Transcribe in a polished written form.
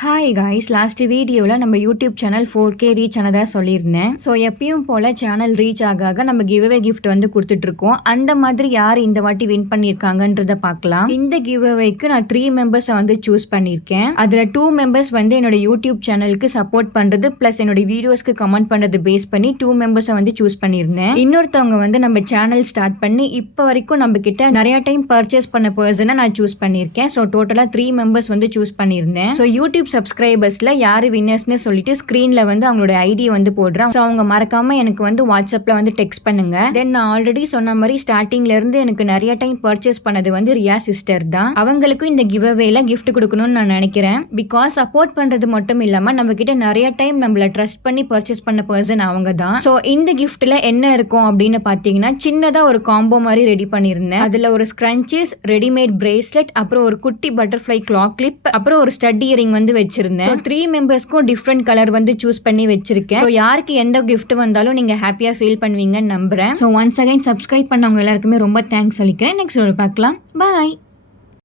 Hi guys, last வீடியோவில் நம்ம YouTube channel 4K reach ஆனதாக சொல்லியிருந்தேன். ஸோ எப்பயும் போல் சேனல் ரீச் ஆக நம்ம கிவ்அவே கிஃப்ட் வந்து கொடுத்துட்ருக்கோம். அந்த மாதிரி யார் இந்த வாட்டி வின் பண்ணியிருக்காங்கன்றத பார்க்கலாம். இந்த கிவ்அவேக்கு நான் 3 மெம்பர்ஸை வந்து சூஸ் பண்ணியிருக்கேன். அதில் 2 மெம்பர்ஸ் வந்து என்னோட யூடியூப் சேனலுக்கு சப்போர்ட் பண்ணுறது ப்ளஸ் என்னோட வீடியோஸ்க்கு கமெண்ட் பண்ணுறது பேஸ் பண்ணி 2 மெம்பர்ஸை வந்து சூஸ் பண்ணியிருந்தேன். இன்னொருத்தவங்க வந்து நம்ம சேனல் ஸ்டார்ட் பண்ணி இப்போ வரைக்கும் நம்ம கிட்ட நிறைய டைம் பர்ச்சேஸ் பண்ண பர்சனை நான் சூஸ் பண்ணியிருக்கேன். ஸோ டோட்டலாக 3 மெம்பர்ஸ் வந்து சூஸ் பண்ணியிருந்தேன். ஸோ யூடியூப் சப்ஸ்கிரைபர்ஸ்ல யாரு வின்னர்ஸ்னு சொல்லிட்டு ஸ்கிரீன்ல வந்து அவங்களோட ஐடி வந்து போடுறேன். ஸோ அவங்க மறக்காம எனக்கு வந்து வாட்ஸ்அப்ல வந்து டெக்ஸ்ட் பண்ணுங்க. தென் நான் ஆல்ரெடி சொன்ன மாதிரி ஸ்டார்டிங்ல இருந்து எனக்கு நிறைய டைம் பர்ச்சேஸ் பண்ணது வந்து ரியா சிஸ்டர் தான். அவங்களுக்கும் இந்த கிவ்அவேல கிஃப்ட் கொடுக்கணும்னு நான் நினைக்கிறேன். பிகாஸ் சப்போர்ட் பண்றது மட்டும் இல்லாம நம்ம கிட்ட நிறைய டைம் நம்மள ட்ரஸ்ட் பண்ணி பர்ச்சேஸ் பண்ண பர்சன் அவங்க தான். ஸோ இந்த கிஃப்ட்ல என்ன இருக்கும் அப்படின்னு பாத்தீங்கன்னா சின்னதா ஒரு காம்போ மாதிரி ரெடி பண்ணியிருந்தேன். அதுல ஒரு ஸ்க்ரன்ச்சீஸ், ரெடிமேட் பிரேஸ்லெட், அப்புறம் ஒரு குட்டி பட்டர்ஃப்ளை கிளாக் கிளிப், அப்புறம் ஒரு ஸ்டட் இயரிங் வந்து வச்சிருந்தேன். 3 மெம்பர்ஸ்க்கும் டிஃப்ரெண்ட் கலர் வந்து சூஸ் பண்ணி வச்சிருக்கேன். ஸோ யாருக்கு எந்த கிஃப்ட் வந்தாலும் நீங்க ஹாப்பியா ஃபீல் பண்ணுவீங்கன்னு நம்புறேன். ஸோ ஒன்ஸ் அகைன் சப்ஸ்கிரைப் பண்ணவங்க எல்லாருக்குமே ரொம்ப தேங்க்ஸ் சொல்லிக்கிறேன். நெக்ஸ்ட் பார்க்கலாம். பாய்.